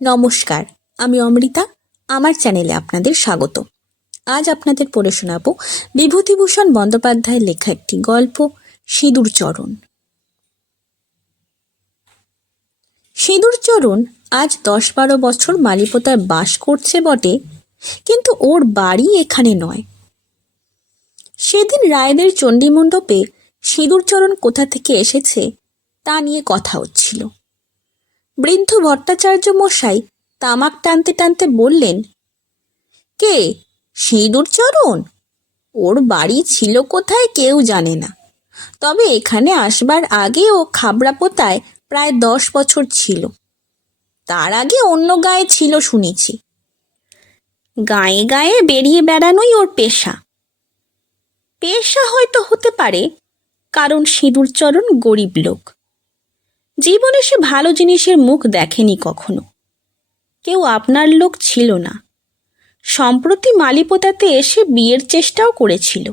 নমস্কার, আমি অমৃতা। আমার চ্যানেলে আপনাদের স্বাগত। আজ আপনাদের পড়ে শোনাব বিভূতিভূষণ বন্দ্যোপাধ্যায়ের লেখা একটি গল্প, সিঁদুরচরণ। সিঁদুরচরণ আজ 10-12 বছর মালিপোতায় বাস করছে বটে, কিন্তু ওর বাড়ি এখানে নয়। সেদিন রায়দের চণ্ডীমণ্ডপে সিঁদুরচরণ কোথা থেকে এসেছে তা নিয়ে কথা হচ্ছিল। বৃদ্ধ ভট্টাচার্য মশাই তামাক টানতে টানতে বললেন, কে সিঁদুরচরণ? ওর বাড়ি ছিল কোথায় কেউ জানে না, তবে এখানে আসবার আগে ও খাবড়াপোতায় প্রায় 10 বছর ছিল। তার আগে অন্য গায়ে ছিল শুনেছি। গায়ে গায়ে বেরিয়ে বেড়ানোই ওর পেশা। পেশা হয়তো হতে পারে, কারণ সিঁদুরচরণ গরিব লোক। জীবনে সে ভালো জিনিসের মুখ দেখেনি কখনো। কেউ আপনার লোক ছিল না। সম্প্রতি মালিপোতাতে এসে বিয়ের চেষ্টাও করেছিল,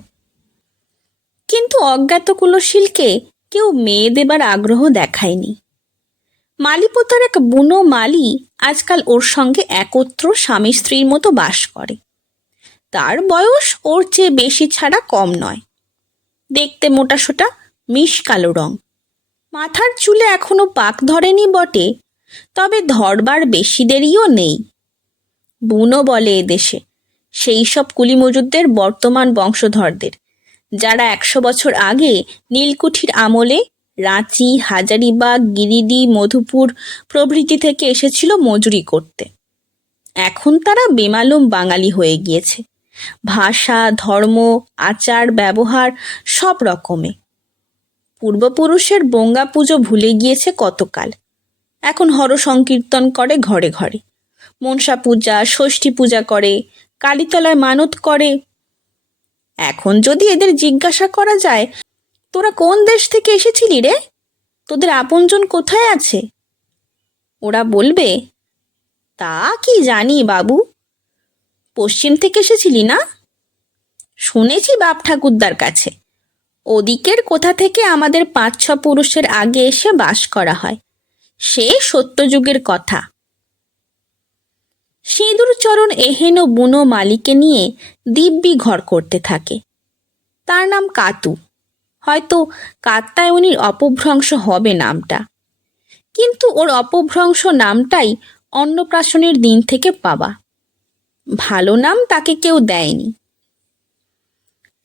কিন্তু অজ্ঞাত কুলশীলকে কেউ মেয়ে দেবার আগ্রহ দেখায়নি। মালিপোতার এক বুনো মালি আজকাল ওর সঙ্গে একত্র স্বামী স্ত্রীর মতো বাস করে। তার বয়স ওর চেয়ে বেশি ছাড়া কম নয়। দেখতে মোটাসোটা, মিশ কালো রং। মাথার চুলে এখনো পাক ধরেনি বটে, তবে ধরবার বেশি দেরিও নেই। বুনো বলে এদেশে সেই সব কুলি মজুরদের বর্তমান বংশধরদের, যারা 100 বছর আগে নীলকুঠির আমলে রাঁচি, হাজারিবাগ, গিরিডি, মধুপুর প্রভৃতি থেকে এসেছিল মজুরি করতে। এখন তারা বেমালুম বাঙালি হয়ে গিয়েছে, ভাষা, ধর্ম, আচার ব্যবহার সব রকমে। পূর্বপুরুষের বঙ্গা পুজো ভুলে গিয়েছে কতকাল। এখন হর সংকীর্তন করে ঘরে ঘরে, মনসা পূজা, ষষ্ঠী পূজা করে, কালীতলায় মানত করে। এখন যদি এদের জিজ্ঞাসা করা যায়, তোরা কোন দেশ থেকে এসেছিলি রে, তোদের আপনজন কোথায় আছে, ওরা বলবে, তা কি জানি বাবু, পশ্চিম থেকে এসেছিলি না? শুনেছি বাপ ঠাকুরদার কাছে ওদিকের কোথা থেকে আমাদের 5-6 পুরুষের আগে এসে বাস করা হয়, সে সত্যযুগের কথা। সিঁদুরচরণ এহেন বুনো মালিকে নিয়ে দিব্যি ঘর করতে থাকে। তার নাম কাতু। হয়তো কাত্যায়নীর অপভ্রংশ হবে নামটা, কিন্তু ওর অপভ্রংশ নামটাই অন্নপ্রাশনের দিন থেকে পাওয়া। ভালো নাম তাকে কেউ দেয়নি।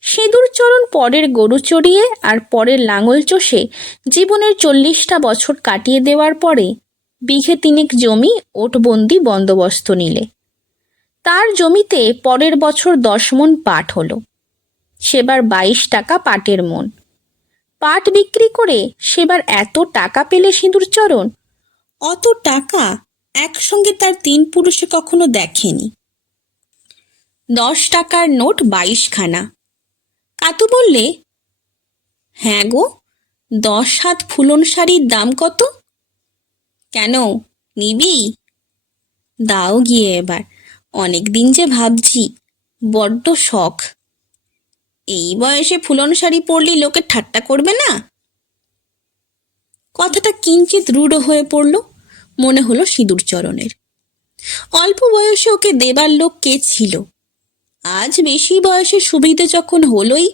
সিঁদুরচরণ পরের গরু চড়িয়ে আর পরের লাঙল চষে জীবনের 40টা বছর কাটিয়ে দেওয়ার পরে বিঘে 3 জমি ওটবন্দি বন্দোবস্ত নিলে। তার জমিতে পরের বছর 10 মণ পাট হলো। সেবার 22 টাকা পাটের মণ। পাট বিক্রি করে সেবার এত টাকা পেলে সিঁদুরচরণ, অত টাকা একসঙ্গে তার 3 পুরুষে কখনো দেখেনি। 10 টাকার নোট 22 খানা। কাতু বললে, হ্যাঁ গো, 10 হাত ফুলন শাড়ির দাম কত? কেন, নিবি? দাও গিয়ে এবার, অনেক দিন যে ভাবছি, বড্ড শখ। এই বয়সে ফুলন শাড়ি পরলি লোকে ঠাট্টা করবে না? কথাটা কিঞ্চিত রূঢ় হয়ে পড়ল, মনে হলো সিঁদুরচরণের। অল্প বয়সে ওকে দেবার লোক কে ছিল? আজ বেশি বয়সে সুবিধে যখন হলোই,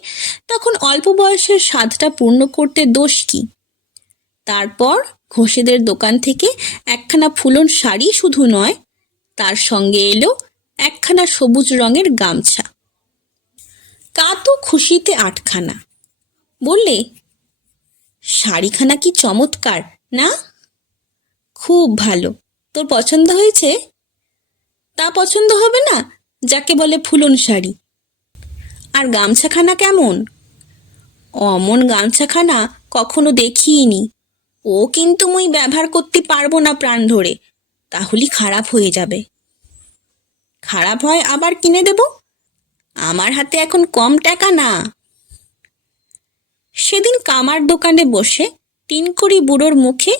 তখন অল্প বয়সের স্বাদটা পূর্ণ করতে দোষ কি? তারপর ঘোষেদের দোকান থেকে একখানা ফুলন শাড়ি শুধু নয়, তার সঙ্গে এলো একখানা সবুজ রঙের গামছা। কাতু খুশিতে 8খানা। বললে, শাড়িখানা কি চমৎকার না? খুব ভালো। তোর পছন্দ হয়েছে? তা পছন্দ হবে না যাকে বলে ফুলন শাড়ি। আর গামছাখানা কেমন? অমন গামছাখানা কখনো দেখিনি। ও কিন্তু মুই ব্যবহার করতে পারবো না প্রাণ ধরে, তাহলে খারাপ হয়ে যাবে। খারাপ হয় আবার কিনে দেব, আমার হাতে এখন কম টাকা না। সেদিন কামার দোকানে বসে 3 কড়ি বুড়োর মুখে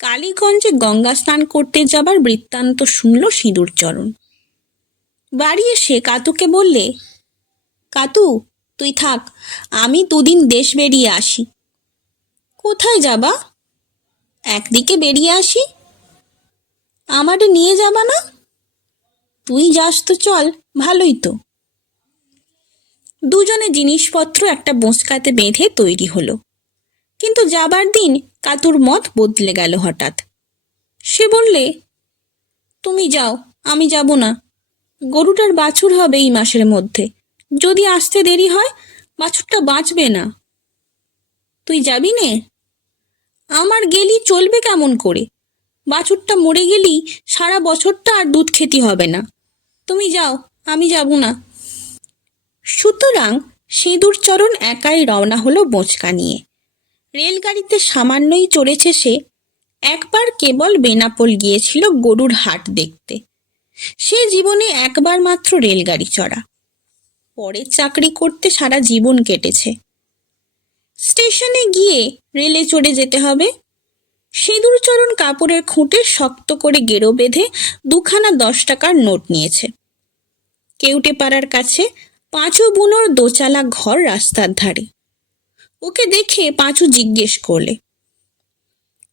কালীগঞ্জে গঙ্গা স্নান করতে যাবার বৃত্তান্ত শুনল সিঁদুরচরণ। বাড়ি এসে কাতুকে বললে, কাতু তুই থাক, আমি 2 দিন দেশ বেরিয়ে আসি। কোথায় যাবা? একদিকে বেরিয়ে আসি। আমারে নিয়ে যাবা না? তুই যাস তো চল, ভালোই তো। দুজনে জিনিসপত্র একটা বোঁচকাতে বেঁধে তৈরি হলো। কিন্তু যাবার দিন কাতুর মত বদলে গেল হঠাৎ। সে বললে, তুমি যাও, আমি যাব না। গরুটার বাছুর হবে এই মাসের মধ্যে, যদি আসতে দেরি হয় বাছুরটা বাঁচবে না। তুই যাবি নে? আমার গেলি চলবে কেমন করে? বাছুরটা মরে গেলি সারা বছরটা আর দুধ খেতে হবে না। তুমি যাও, আমি যাব না। সুতরাং সিঁদুরচরণ একাই রওনা হলো বোঁচকা নিয়ে। রেলগাড়িতে সামান্যই চড়েছে সে। একবার কেবল বেনাপোল গিয়েছিল গরুর হাট দেখতে। সে জীবনে একবার মাত্র রেলগাড়ি চড়া। পরে চাকরি করতে সারা জীবন কেটেছে। স্টেশনে গিয়ে রেলে চড়ে যেতে হবে। সিঁদুরচরণ কাপড়ের খুঁটে শক্ত করে গেরো বেঁধে দুখানা 10 টাকার নোট নিয়েছে। কেউটে পাড়ার কাছে পাঁচু বুনোর দোচালা ঘর রাস্তার ধারে। ওকে দেখে পাঁচু জিজ্ঞেস করলে,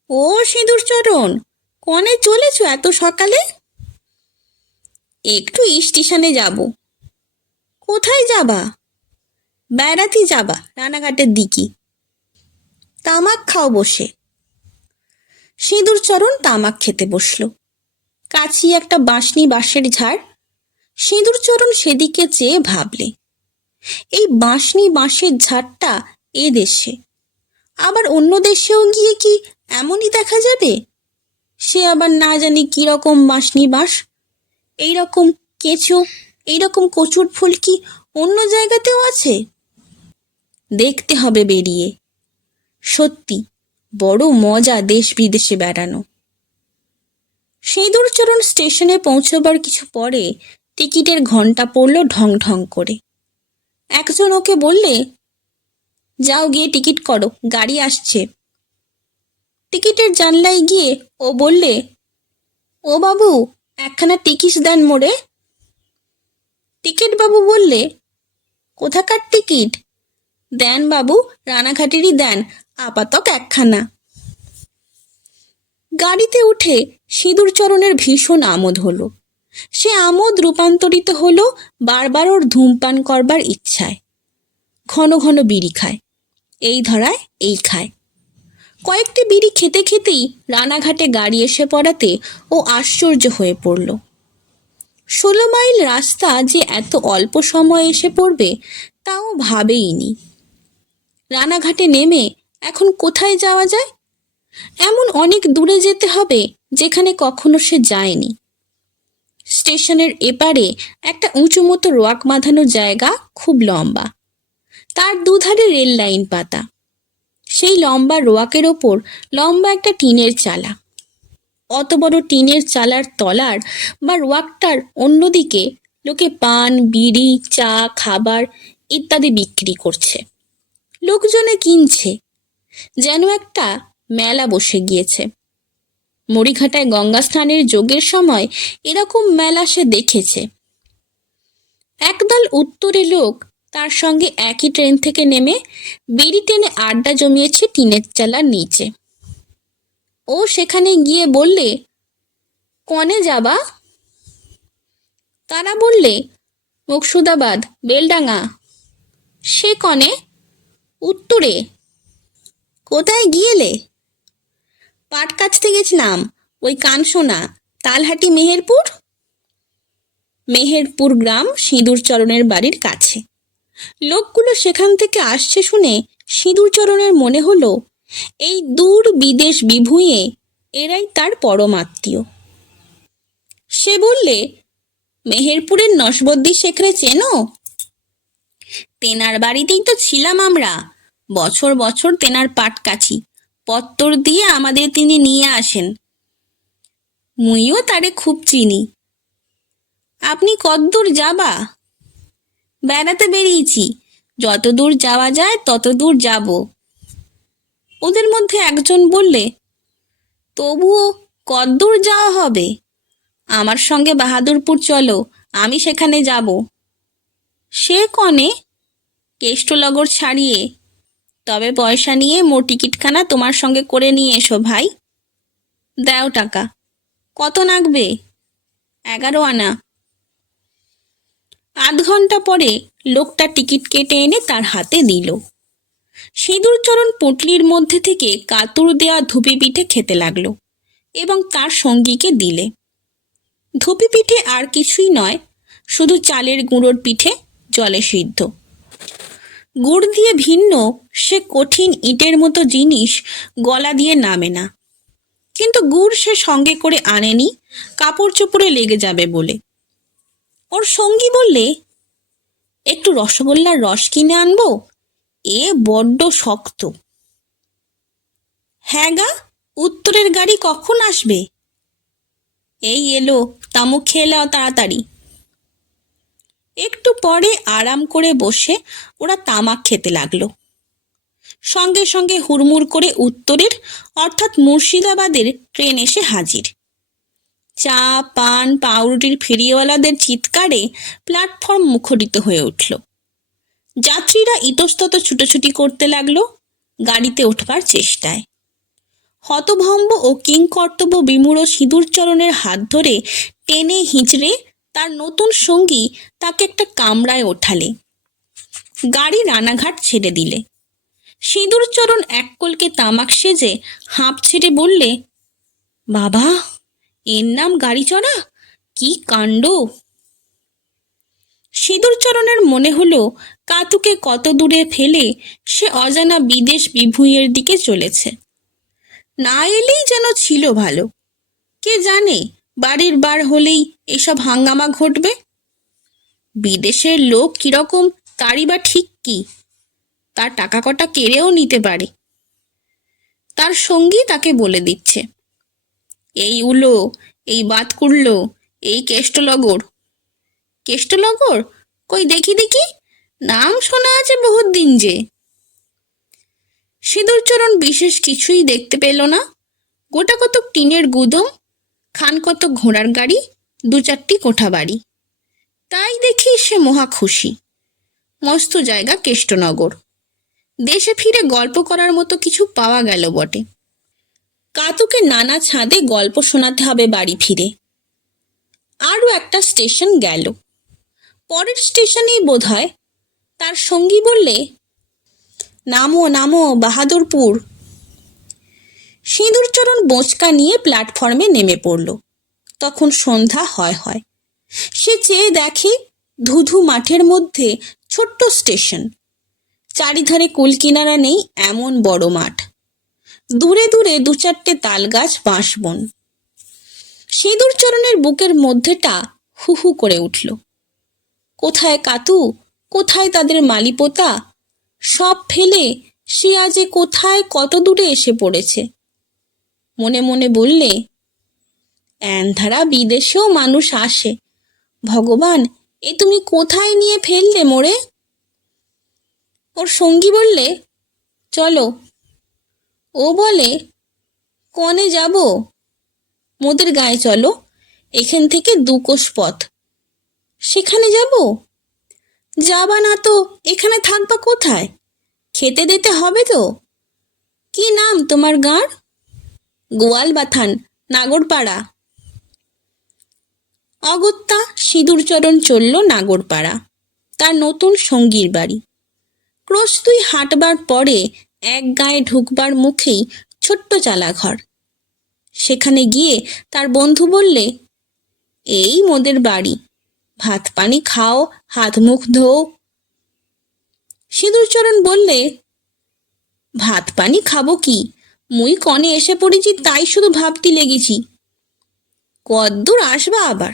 ও সিঁদুরচরণ, কনে চলেছ এত সকালে? একটু স্টেশনে যাব। কোথায় যাবা? বেড়াতে যাবা, রানাঘাটের দিকে। তামাক খাও বসে। সিঁদুরচরণ তামাক খেতে বসল। কাছি একটা বাঁশনি বাঁশের ঝাড়। সিঁদুরচরণ সেদিকে চেয়ে ভাবলে, এই বাঁশনি বাঁশের ঝাড়টা এ দেশে, আবার অন্য দেশেও গিয়ে কি এমনই দেখা যাবে? সে আবার না জানি কিরকম বাঁশনি বাঁশ। এইরকম কেঁচো, এইরকম কচুর ফুল কি অন্য জায়গাতেও আছে? দেখতে হবে বেরিয়ে। সত্যি বড় মজা দেশ বিদেশে বেড়ানো। সিঁদুরচরণ স্টেশনে পৌঁছবার কিছু পরে টিকিটের ঘণ্টা পড়ল ঢং ঢং করে। একজন ওকে বললে, যাও গিয়ে টিকিট করো, গাড়ি আসছে। টিকিটের জানলায় গিয়ে ও বললে, ও বাবু, একখানা টিকিট দেন মোরে। টিকিট বাবু বললে, কোথাকার টিকিট? দেন বাবু, রানাঘাটেরই দেন, আপাতক একখানা। গাড়িতে উঠে সিঁদুরচরণের ভীষণ আমোদ হলো। সে আমোদ রূপান্তরিত হলো বারবার ওর ধূমপান করবার ইচ্ছায়। ঘন ঘন বিড়ি খায়, এই ধরায় এই খায়। কয়েকটি বিড়ি খেতে খেতেই রানাঘাটে গাড়ি এসে পড়াতে ও আশ্চর্য হয়ে পড়ল। 16 মাইল রাস্তা যে এত অল্প সময় এসে পড়বে তাও ভাবেইনি। রানাঘাটে নেমে এখন কোথায় যাওয়া যায়? এমন অনেক দূরে যেতে হবে যেখানে কখনো সে যায়নি। স্টেশনের এপারে একটা উঁচু মতো রোয়াক বাঁধানো জায়গা, খুব লম্বা। তার দুধারে রেল লাইন পাতা। সেই লম্বা রোয়াকের ওপর লম্বা একটা টিনের চালা। অত বড় টিনের চালার তলার বা রোয়াকটার অন্যদিকে লোকে পান, বিড়ি, চা, খাবার ইত্যাদি বিক্রি করছে। লোকজনে কিনছে, যেন একটা মেলা বসে গিয়েছে। মরিঘাটায় গঙ্গা স্নানের যোগের সময় এরকম মেলা সে দেখেছে। একদল উত্তরে লোক তার সঙ্গে একই ট্রেন থেকে নেমে বিড়ি টেনে আড্ডা জমিয়েছে টিনের চালার নিচে। ও সেখানে গিয়ে বললে, কনে যাবা? তারা বললে, মুকসুদাবাদ, বেলডাঙ্গা। সে কনে? উত্তরে। কোথায় গিয়েলে? পাট কাছতে গেছিলাম, ওই কানসোনা, তালহাটি, মেহেরপুর। মেহেরপুর গ্রাম সিঁদুরচরণের বাড়ির কাছে। লোকগুলো সেখান থেকে আসছে শুনে সিঁদুরচরণের মনে হলো এই দূর বিদেশ বিভুঁইয়ে এরাই তার পরমাত্মীয়। সে বললে, মেহেরপুরের নসবদ্দি শেখরে চেনো? তেনার বাড়িতেই তো ছিলাম আমরা। বছর বছর তেনার পাট কাছি, পত্তর দিয়ে আমাদের তিনি নিয়ে আসেন। মুইও তারে খুব চিনি। আপনি কতদূর যাবা? বেড়াতে বেরিয়েছি, যত দূর যাওয়া যায় তত দূর যাব। ওদের মধ্যে একজন বললে, তবুও কতদূর যাওয়া হবে? আমার সঙ্গে বাহাদুরপুর চলো, আমি সেখানে যাব। সে কনে? কেষ্টনগর ছাড়িয়ে। তবে পয়সা নিয়ে মোর টিকিটখানা তোমার সঙ্গে করে নিয়ে এসো ভাই। দাও টাকা। কত লাগবে? 11 আনা। আধ ঘন্টা পরে লোকটা টিকিট কেটে এনে তার হাতে দিল। সিঁদুরচরণ পুঁটলির মধ্যে থেকে কাতুর দেয়া ধুপি পিঠে খেতে লাগলো এবং তার সঙ্গীকে দিলে। ধুপি পিঠে আর কিছুই নয়, শুধু চালের গুঁড়োর পিঠে, জলে সিদ্ধ। গুড় দিয়ে ভিন্ন সে কঠিন ইটের মতো জিনিস গলা দিয়ে নামে না, কিন্তু গুড় সে সঙ্গে করে আনেনি কাপড় চোপড়ে লেগে যাবে বলে। ওর সঙ্গী বললে, একটু রসগোল্লার রস কিনে আনবো, এ বড্ড শক্ত। হ্যাঁ গা, উত্তরের গাড়ি কখন আসবে? এই এলো, তামুক খেয়ে নাও তাড়াতাড়ি। একটু পরে আরাম করে বসে ওরা তামাক খেতে লাগলো। সঙ্গে সঙ্গে হুড়মুড় করে উত্তরের অর্থাৎ মুর্শিদাবাদের ট্রেন এসে হাজির। চা, পান, পাউরুটির ফেরিওয়ালাদের চিৎকারে প্ল্যাটফর্ম মুখরিত হয়ে উঠল। যাত্রীরা ইতস্তত ছুটোছুটি করতে লাগলো গাড়িতে ওঠবার চেষ্টায়। হতভম্ব ও কিংকর্তব্য বিমূঢ় সিঁদুরচরণের হাত ধরে টেনে হিঁচড়ে তার নতুন সঙ্গী তাকে একটা কামরায় ওঠালে। গাড়ি রানাঘাট ছেড়ে দিলে। সিঁদুরচরণ এক কলকে তামাক সেজে হাঁপ ছেড়ে বললে, বাবা, এর নাম গাড়ি চড়া? কি কাণ্ড! সিঁদুরচরণের মনে হলো কাতুকে কত দূরে ফেলে সে অজানা বিদেশ বিভুঁইয়ের দিকে চলেছে। না এলেই যেন ছিল ভালো। কে জানে বাড়ির বার হলেই এসব হাঙ্গামা ঘটবে। বিদেশের লোক কিরকম তারই বা ঠিক কি? তার টাকা কটা কেড়েও নিতে পারে। তার সঙ্গী তাকে বলে দিচ্ছে, এই উলো, এই বাত কুড়ল, এই কেষ্টলগর। কেষ্টলগর? কই দেখি দেখি, নাম শোনা আছে বহুত দিন যে। সিঁদুরচরণ বিশেষ কিছুই দেখতে পেল না। গোটা কত টিনের গুদম, খান কত ঘোড়ার গাড়ি, 2-4টি কোঠা বাড়ি। তাই দেখি সে মহা খুশি। মস্ত জায়গা কেষ্টনগর। দেশে ফিরে গল্প করার মতো কিছু পাওয়া গেল বটে। কাতুকে নানা ছাদে গল্প শোনাতে হবে বাড়ি ফিরে। আরও একটা স্টেশন গেল। পরের স্টেশনেই বোধহয় তার সঙ্গী বললে, নামো নামো, বাহাদুরপুর। সিঁদুরচরণ বোঁচকা নিয়ে প্ল্যাটফর্মে নেমে পড়ল। তখন সন্ধ্যা হয় হয়। সে চেয়ে দেখে ধুধু মাঠের মধ্যে ছোট্ট স্টেশন। চারিধারে কুলকিনারা নেই এমন বড় মাঠ। দূরে দূরে 2-4টে তালগাছ, বাঁশবন। সিঁদুরচরণের বুকের মধ্যেটা হু হু করে উঠল। কোথায় কাতু, কোথায় তাদের মালিপোতা? সব ফেলে সে আজ কোথায় কত দূরে এসে পড়েছে। মনে মনে বললে, এন্ধারা বিদেশেও মানুষ আসে। ভগবান, এ তুমি কোথায় নিয়ে ফেললে মোড়ে? ওর সঙ্গী বললে, চলো। ও বলে, কনে যাব? মোদের গায়ে চলো, এখান থেকে 2 কোষ পথ। সেখানে যাব? যাবা না তো এখানে থাকবা কোথায়? খেতে দিতে হবে তো। কি নাম তোমার গাঁর? গোয়ালবাথান, নাগরপাড়া। অগত্যা সিঁদুরচরণ চলল নাগরপাড়া, তার নতুন সঙ্গীর বাড়ি। ক্রোশ 2 হাঁটবার পরে এক গায়ে ঢুকবার মুখেই ছোট্ট চালাঘর। সেখানে গিয়ে তার বন্ধু বললে, এই মোদের বাড়ি, ভাত পানি খাও, হাত মুখ ধোও। সিঁদুরচরণ বললে, ভাত পানি খাবো কি, মুই কনে এসে পড়েছি তাই শুধু ভাবতে লেগেছি। কদ্দূর আসবা আবার?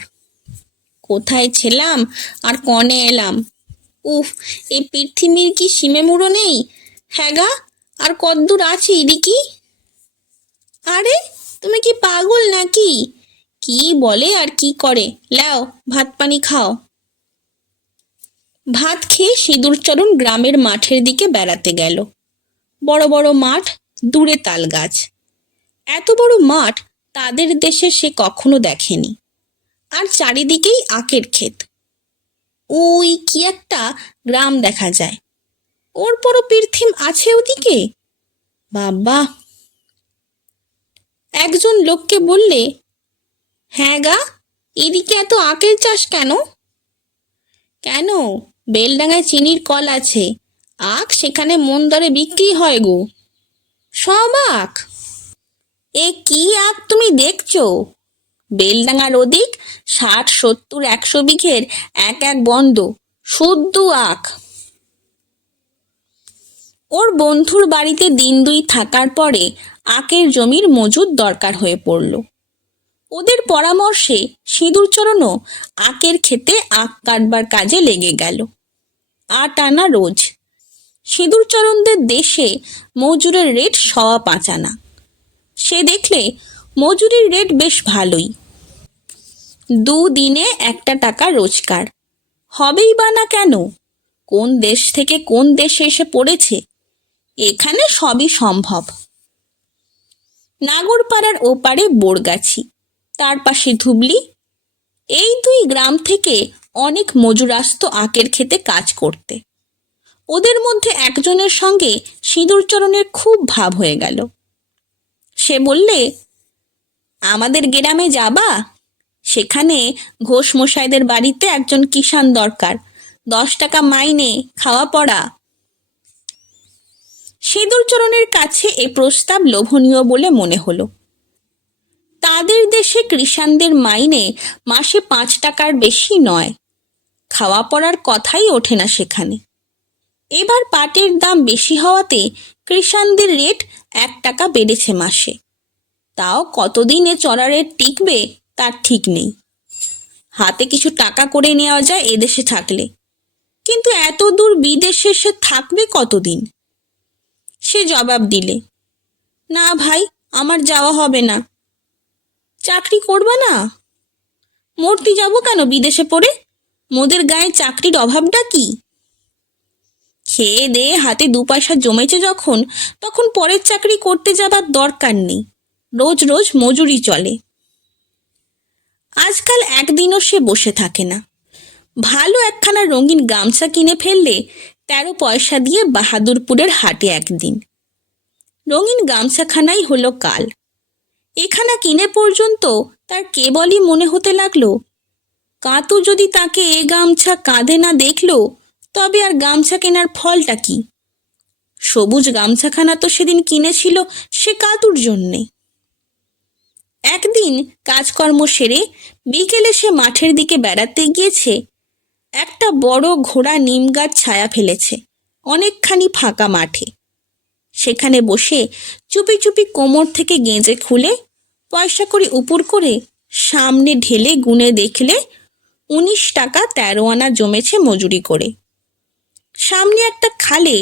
কোথায় ছিলাম আর কনে এলাম? উফ, এই পৃথিবীর কি সীমে মুড়ো নেই? হ্যাঁ গা, আর কদ্দূর আছে এদিকে? আরে তুমি কি পাগল নাকি? কি বলে আর কি করে, লাও ভাত পানি খাও। ভাত খেয়ে সিঁদুরচরণ গ্রামের মাঠের দিকে বেড়াতে গেল। বড় বড় মাঠ, দূরে তাল গাছ। এত বড় মাঠ তাদের দেশে সে কখনো দেখেনি। আর চারিদিকেই আখের ক্ষেত। ওই কি একটা গ্রাম দেখা যায়। ওর বড় পৃথিম আছে ওদিকে। বাবা! একজন লোককে বললে, হ্যাঁ গা, এদিকে এত আখের চাষ কেন? কেন, বেলডাঙায় চিনির কল আছে, আখ সেখানে মন দরে বিক্রি হয় গো। সব আখ? এ কি আখ তুমি দেখছো? বেলডাঙার ওদিক 60, 70, 100 বিঘের এক এক বন্ধ, শুদ্ধ আখ। ওর বন্ধুর বাড়িতে দিন দুই থাকার পরে আখের জমির মজুদ দরকার হয়ে পড়ল। ওদের পরামর্শে সিঁদুরচরণও আখের ক্ষেতে আখ কাটবার কাজে লেগে গেল। 8 আনা রোজ। সিঁদুরচরণদের দেশে মজুরের রেট 5.25 আনা। সে দেখলে মজুরির রেট বেশ ভালোই। 2 দিনে 1 টাকা রোজগার হবেই বা না কেন? কোন দেশ থেকে কোন দেশে এসে পড়েছে, এখানে সবই সম্ভব। নাগরপাড়ার ওপারে বোরগাছি, তার পাশে ধুবলি, এই 2 গ্রাম থেকে অনেক মজুর আসতো আখের খেতে কাজ করতে। ওদের মধ্যে একজনের সঙ্গে সিঁদুরচরণের খুব ভাব হয়ে গেল। সে বললে, আমাদের গ্রামে যাবা? সেখানে ঘোষ মশাইদের বাড়িতে একজন কিষান দরকার, 10 টাকা মাইনে, খাওয়া পড়া। সিঁদুরচরণের কাছে এ প্রস্তাব লোভনীয় বলে মনে হলো। তাদের দেশে কৃষাণদের মাইনে মাসে 5 টাকার বেশি নয়, খাওয়া পড়ার কথাই ওঠে না সেখানে। এবার পাটের দাম বেশি হওয়াতে কৃষাণদের রেট 1 টাকা বেড়েছে মাসে। তাও কতদিন এ চড়া রেট টিকবে তার ঠিক নেই। হাতে কিছু টাকা করে নেওয়া যায় এদেশে থাকলে, কিন্তু এত দূর বিদেশে সে থাকবে কতদিন? সে জবাব দিলে, না ভাই, আমার যাওয়া হবে না। চাকরি করবা না? মরতে যাব কেন বিদেশে পড়ে? মোদের গায়ে চাকরির অভাবটা কি? খেয়ে দেয়ে হাতে 2 পয়সা জমেছে যখন, তখন পরের চাকরি করতে যাবার দরকার নেই। রোজ রোজ মজুরি চলে। আজকাল একদিনও সে বসে থাকে না। ভালো একখানা রঙিন গামছা কিনে ফেললে 13 পয়সা দিয়ে বাহাদুরপুরের হাটে একদিন। রঙিন গামছাখানাই হলো কাল। এখানা কিনে পর্যন্ত তার কেবলই মনে হতে লাগলো, কাতু যদি তাকে এ গামছা কাঁধে না দেখলো, তবে আর গামছা কেনার ফলটা কি? সবুজ গামছাখানা তো সেদিন কিনেছিল সে কাতুর জন্যে। একদিন কাজকর্ম সেরে বিকেলে সে মাঠের দিকে বেড়াতে গিয়েছে। একটা বড় ঘোড়া নিম গাছ ছায়া ফেলেছে অনেকখানি ফাঁকা মাঠে। সেখানে বসে চুপি চুপি কোমর থেকে গেঁজে খুলে পয়সা করে উপুর করে সামনে ঢেলে গুনে দেখলে 19 টাকা 13 আনা জমেছে মজুরি করে। সামনে একটা খালে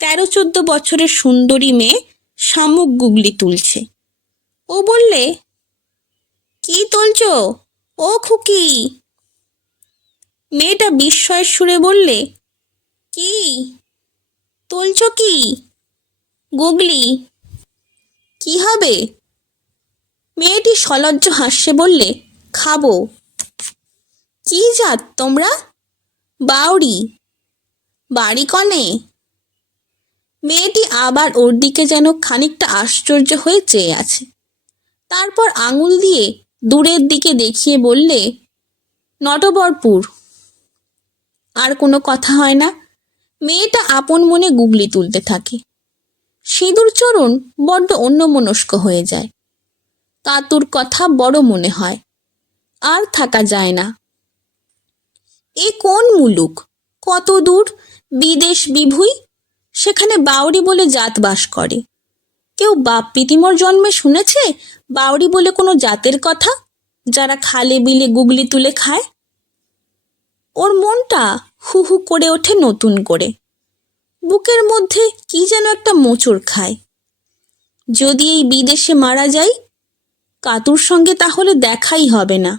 13-14 বছরের সুন্দরী মেয়ে শামুক গুগলি তুলছে। ও বললে, কি তুলছ ও খুকি? মেয়েটা বিস্ময়ের সুরে বললে, কি তুলছ? কি? গুগলি। কি হবে? মেয়েটি সলজ্জ হাসে বললে, খাবো। কি জাত তোমরা? বাউরি। বাড়ি কনে? মেয়েটি আবার ওর দিকে যেন খানিকটা আশ্চর্য হয়ে চেয়ে আছে। তারপর আঙুল দিয়ে দূরের দিকে দেখিয়ে বললে, নটবরপুর। আর কোনো কথা হয় না। মেয়েটা আপন মনে গুগলি তুলতে থাকে। সিঁদুরচরণ বড্ড অন্যমনস্ক হয়ে যায়। কাতুর কথা বড় মনে হয়, আর থাকা যায় না। এ কোন মুলুক, কত দূর, বিদেশ বিভুঁই, সেখানে বাউরি বলে জাত বাস করে। কেউ বাপ পিতিমোর জন্মে শুনেছে বাউরি বলে কোনো জাতের কথা, যারা খালে বিলে গুগলি তুলে খায়? ওর মনটা হু হু করে ওঠে নতুন করে। বুকের মধ্যে কি যেন একটা মোচড় খায়। যদি এই বিদেশে মারা যাই, কাতুর সঙ্গে তাহলে দেখাই হবে না।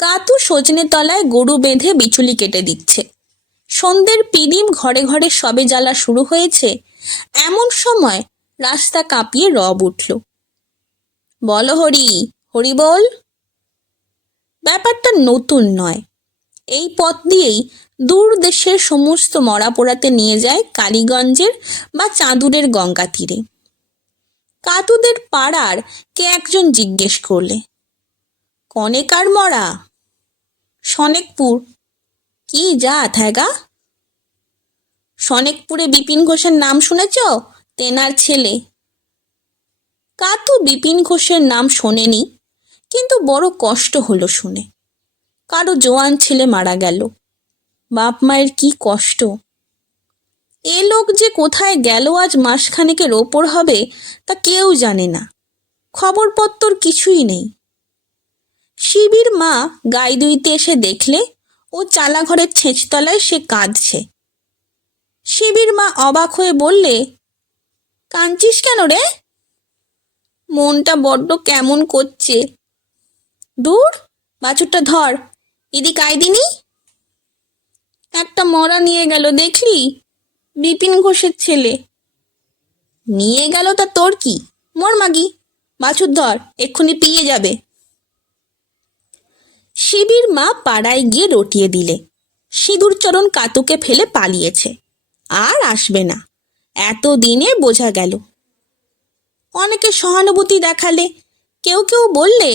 কাতু সজনে তলায় গরু বেঁধে বিচুলি কেটে দিচ্ছে। সন্ধ্যের পিদিম ঘরে ঘরে সবে জ্বালা শুরু হয়েছে। এমন সময় রাস্তা কাঁপিয়ে রব উঠল। বলো হরি, হরি বল। ব্যাপারটা নতুন নয়। এই পথ দিয়েই দূর দেশের সমস্ত মরা পোড়াতে নিয়ে যায় কালীগঞ্জের বা চাঁদুরের গঙ্গা তীরে। কাতুদের পাড়ার কে একজন জিজ্ঞেস করলে, কনে কার মরা? সনেকপুর। কি জাত হ্যাঁ গা? সনেকপুরে বিপিন ঘোষের নাম শুনেছ? তেনার ছেলে। কাতু বিপিন ঘোষের নাম শোনেনি, কিন্তু বড় কষ্ট হলো শুনে। কারো জোয়ান ছেলে মারা গেল। বাপ মায়ের কি কষ্ট। এ লোক যে কোথায় গেল আজ মাসখানেকের ওপর হবে তা কেউ জানে না। খবরপত্তর কিছুই নেই। শিবির মা গাই দুইতে এসে দেখলে ও চালাঘরের ছেঁচতলায় সে কাঁদছে। শিবির মা অবাক হয়ে বললে, কাঁদছিস কেন রে? মনটা বড্ড কেমন করছে। দূর, বাছুরটা ধর, ইদি কায়দিনি। একটা মরা নিয়ে গেল দেখলি? বিপিন ঘোষের ছেলে। নিয়ে গেল তা তোর কি? মর মাগি, বাছুর ধর, এক্ষুনি পিয়ে যাবে। শিবির মা পাড়ায় গিয়ে রটিয়ে দিলে সিঁদুরচরণ কাতুকে ফেলে পালিয়েছে, আর আসবে না, এতদিনে বোঝা গেল। অনেকে সহানুভূতি দেখালে, কেউ কেউ বললে,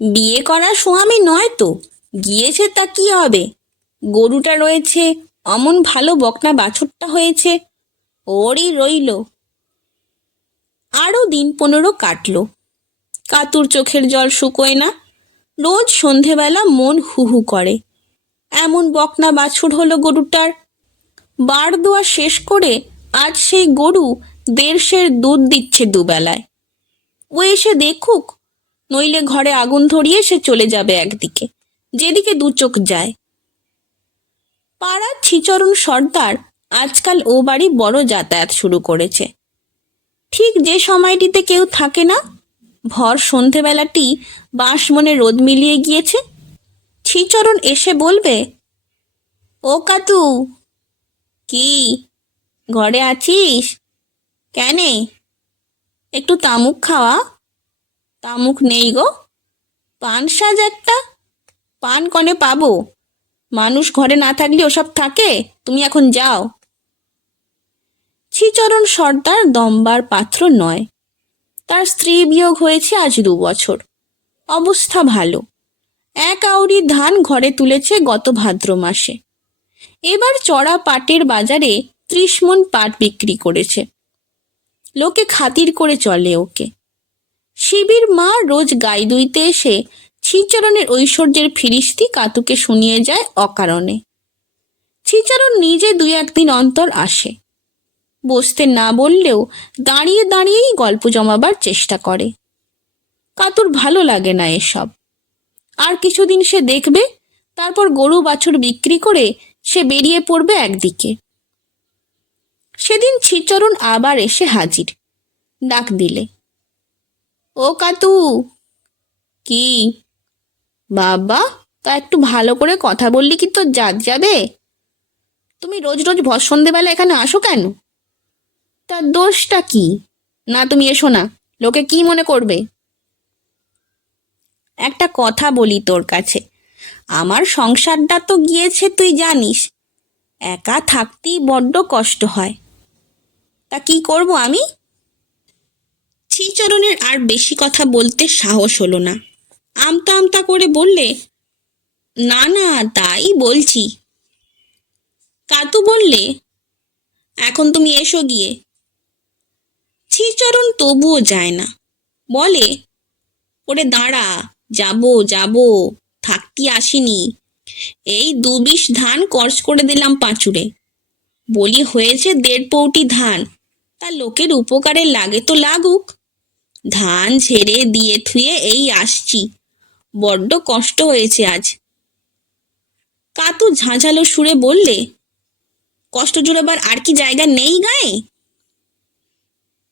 বিয়ে করা স্বামী নয় তো, গিয়েছে তা কি হবে? গরুটা রয়েছে, অমন ভালো বকনা বাছুরটা হয়েছে, ওরই রইল। আরও দিন 15 কাটল। কাতুর চোখের জল শুকোয় না। রোজ সন্ধেবেলা মন হু হু করে। এমন বকনা বাছুর হলো গরুটার। বার দোয়া শেষ করে আজ সেই গরু 1.5 সের দুধ দিচ্ছে দুবেলায়। ও এসে দেখুক, নইলে ঘরে আগুন ধরিয়ে সে চলে যাবে একদিকে, যেদিকে দু চোখ যায়। পাড়ার ছিচরণ সর্দার আজকাল ও বাড়ি বড় যাতায়াত শুরু করেছে। ঠিক যে সময়টিতে কেউ থাকে না, ভর সন্ধেবেলাটি বাঁশবনে রোদ মিলিয়ে গিয়েছে। ছিচরণ এসে বলবে, ও কাতু। কি, ঘরে আছিস? কেনে? একটু তামুক খাওয়া। তামুক নেই গো। পান সাজ একটা। পান কনে পাবো? মানুষ ঘরে না থাকলে ওসব থাকে, তুমি এখন যাও। ছিচরণ সর্দার দমবার পাত্র নয়। তার স্ত্রী বিয়োগ হয়েছে আজ 2 বছর। অবস্থা ভালো। 1 আউরি ধান ঘরে তুলেছে গত ভাদ্র মাসে। এবার চড়া পাটের বাজারে 30 মণ পাট বিক্রি করেছে। লোকে খাতির করে চলে ওকে। শিবির মা রোজ গাই দুইতে এসে ছিচরণের ঐশ্বর্যের ফিরিস্তি কাতুকে শুনিয়ে যায় অকারণে। ছিচরণ নিজে 2-1 দিন অন্তর আসে। বসতে না বললেও দাঁড়িয়ে দাঁড়িয়েই গল্প জমাবার চেষ্টা করে। কাতুর ভালো লাগে না এসব। আর কিছুদিন সে দেখবে, তারপর গরু বাছুর বিক্রি করে সে বেরিয়ে পড়বে একদিকে। সেদিন ছিচরণ আবার এসে হাজির। ডাক দিলে, ও কাতু। কি? বাবা, তা একটু ভালো করে কথা বললি কি তোর জাত যাবে? তুমি রোজ রোজ ভর সন্ধেবেলা এখানে আসো কেন? তার দোষটা কি? না তুমি এসো না, লোকে কি মনে করবে? একটা কথা বলি তোর কাছে, আমার সংসারটা তো গিয়েছে তুই জানিস। একা থাকতেই বড্ড কষ্ট হয়। তা কি করব আমি? শ্রীচরণের আর বেশি কথা বলতে সাহস হলো না। আমতা আমতা করে বললে, না না, তাই বলছি। কাতু বললে, এখন তুমি এসো গিয়ে। শ্রীচরণ তবুও যায় না। বলে, ওরে দাঁড়া, যাবো যাবো, থাকতে আসিনি। এই 2 বিশ ধান কর্জ করে দিলাম পাঁচুরে। বলি হয়েছে 1.5 পৌটি ধান, তা লোকের উপকারে লাগে তো লাগুক। ধান ঝেড়ে দিয়ে থুয়ে এই আসছি। বড্ড কষ্ট হয়েছে আজ। কাতু ঝাঁঝালো সুরে বললে, কষ্ট জুড়াবার আর কি জায়গা নেই গায়ে?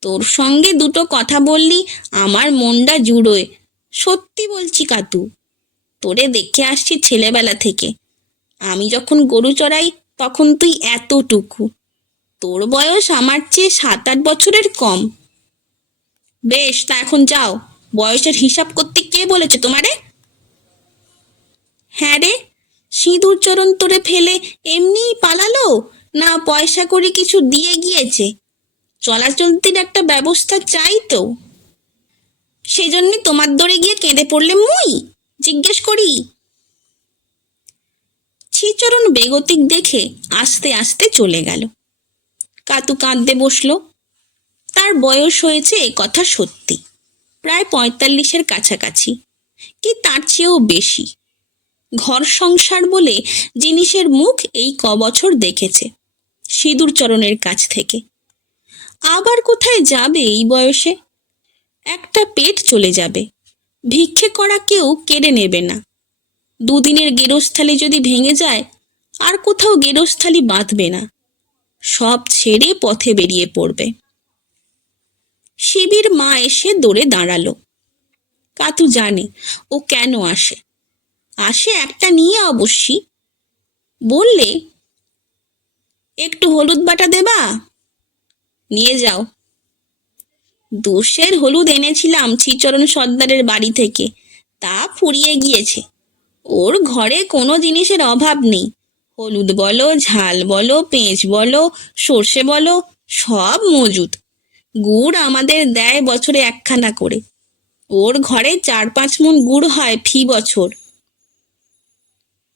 তোর সঙ্গে 2টো কথা বললি আমার মনটা জুড়োয়। সত্যি বলছি কাতু, তোরে দেখে আসছি ছেলেবেলা থেকে। আমি যখন গরু চড়াই তখন তুই এতটুকু। তোর বয়স আমার চেয়ে 7-8 বছরের কম। বেশ, তা এখন যাও। বয়সের হিসাব করতে কে বলেছে তোমারে? হ্যাঁ রে, সিঁদুর চরণ তোরে ফেলে এমনিই পালালো, না পয়সা করে কিছু দিয়ে গিয়েছে? চলাচলতির একটা ব্যবস্থা চাই তো। সেজন্য তোমার দরে গিয়ে কেঁদে পড়লে মুই জিজ্ঞেস করি। শ্রীচরণ বেগতিক দেখে আস্তে আস্তে চলে গেল। কাতু কাঁদতে বসলো। তার বয়স হয়েছে এ কথা সত্যি, প্রায় ৪৫-এর কাছাকাছি, কি তার চেয়েও বেশি। ঘর সংসার বলে জিনিসের মুখ এই কবছর দেখেছে সিঁদুরচরণের কাছ থেকে। আবার কোথায় যাবে এই বয়সে? একটা পেট চলে যাবে, ভিক্ষে করা কেউ কেড়ে নেবে না। দুদিনের গেরস্থালি যদি ভেঙে যায় আর কোথাও গেরস্থালি বাঁধবে না, সব ছেড়ে পথে বেরিয়ে পড়বে। শিবির মা এসে দৌড়ে দাঁড়ালো। কাতু জানে ও কেন আসে। আসে একটা নিয়ে অবশ্যই। বললে, একটু হলুদ বাটা দেবা? নিয়ে যাও। দোষের হলুদ এনেছিলাম শ্রীচরণ সর্দারের বাড়ি থেকে, তা ফুরিয়ে গিয়েছে। ওর ঘরে কোনো জিনিসের অভাব নেই। হলুদ বলো, ঝাল বলো, পেঁচ বলো, সর্ষে বলো, সব মজুদ। গুড় আমাদের দেয় বছরে ১খানা করে। ওর ঘরে ৪-৫ মণ গুড় হয় ফি বছর।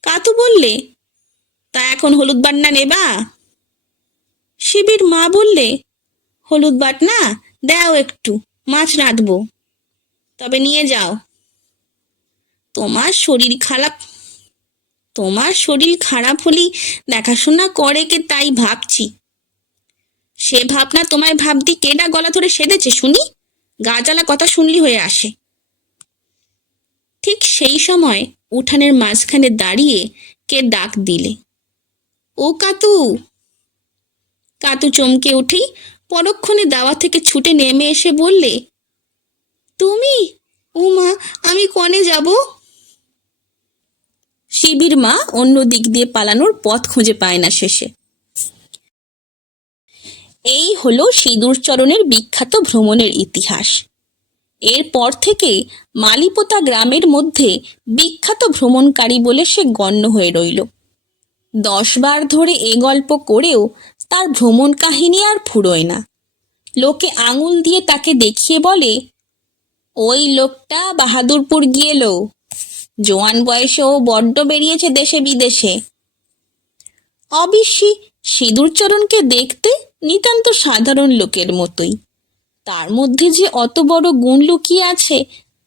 কাতু বললে, তা এখন হলুদ বাটনা নেবা? শিবির মা বললে, হলুদ বাটনা দাও একটু, মাছ রাঁধবো। তবে নিয়ে যাও। তোমার শরীর খারাপ হলেই দেখাশোনা করে কে তাই ভাবছি। সে ভাবনা তোমায় ভাবতি কেডা গলা ধরে সেধেছে শুনি? গা জ্বালা কথা শুনলি হয়ে আসে। ঠিক সেই সময় উঠানের মাঝখানে দাঁড়িয়ে কে ডাক দিলে, ও কাতু। কাতু চমকে উঠেই পরক্ষণে দাওয়া থেকে ছুটে নেমে এসে বললে, তুমি? ও মা, আমি কনে যাব? শিবির মা অন্য দিক দিয়ে পালানোর পথ খুঁজে পায় না শেষে। এই হলো সিঁদুরচরণের বিখ্যাত ভ্রমণের ইতিহাস। এরপর থেকে মালিপোতা গ্রামের মধ্যে বিখ্যাত ভ্রমণকারী বলে সে গণ্য হয়ে রইল। ১০ বার ধরে এ গল্প করেও তার ভ্রমণ কাহিনী আর ফুরোয় না। লোকে আঙুল দিয়ে তাকে দেখিয়ে বলে, ওই লোকটা বাহাদুরপুর গিয়েলো, জোয়ান বয়সে ও বড্ড বেরিয়েছে দেশে বিদেশে। অবশ্যই সিঁদুরচরণকে দেখতে নিতান্ত সাধারণ লোকের মতোই। তার মধ্যে যে অত বড় গুণ লুকিয়ে আছে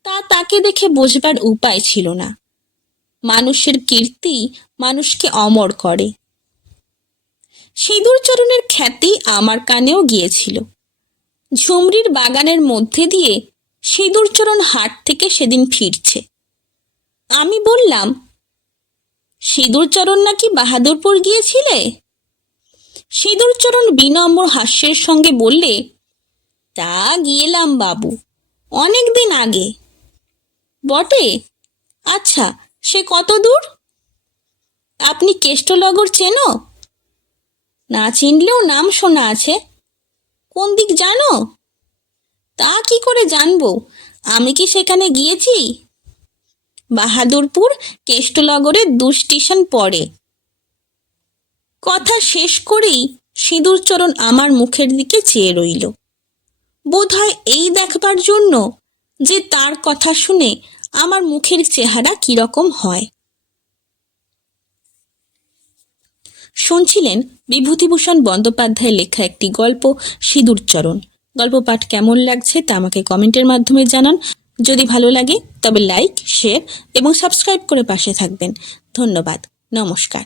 তা তাকে দেখে বোঝবার উপায় ছিল না। মানুষের কীর্তি মানুষকে অমর করে। সিঁদুরচরণের খ্যাতি আমার কানেও গিয়েছিল। ঝুমরির বাগানের মধ্যে দিয়ে সিঁদুরচরণ হাট থেকে সেদিন ফিরছে। আমি বললাম, সিঁদুরচরণ নাকি বাহাদুরপুর গিয়েছিলে? সিঁদুরচরণ বিনম্র হাস্যের সঙ্গে বললে, তা গিয়েলাম বাবু, অনেক দিন আগে। বটে? আচ্ছা, সে কত দূর? আপনি কেষ্টনগর চেনো? না চিনলেও নাম শোনা আছে। কোন দিক জানো? তা কি করে জানবো, আমি কি সেখানে গিয়েছি? বাহাদুরপুর কেষ্টনগরের ২ স্টেশন পরে। কথা শেষ করেই সিঁদুরচরণ আমার মুখের দিকে চেয়ে রইল, বোধহয় এই দেখবার জন্য যে তার কথা শুনে আমার মুখের চেহারা কিরকম হয়। শুনছিলেন বিভূতিভূষণ বন্দ্যোপাধ্যায়ের লেখা একটি গল্প সিঁদুরচরণ। গল্প পাঠ কেমন লাগছে তা আমাকে কমেন্টের মাধ্যমে জানান। যদি ভালো লাগে তবে লাইক, শেয়ার এবং সাবস্ক্রাইব করে পাশে থাকবেন। ধন্যবাদ। নমস্কার।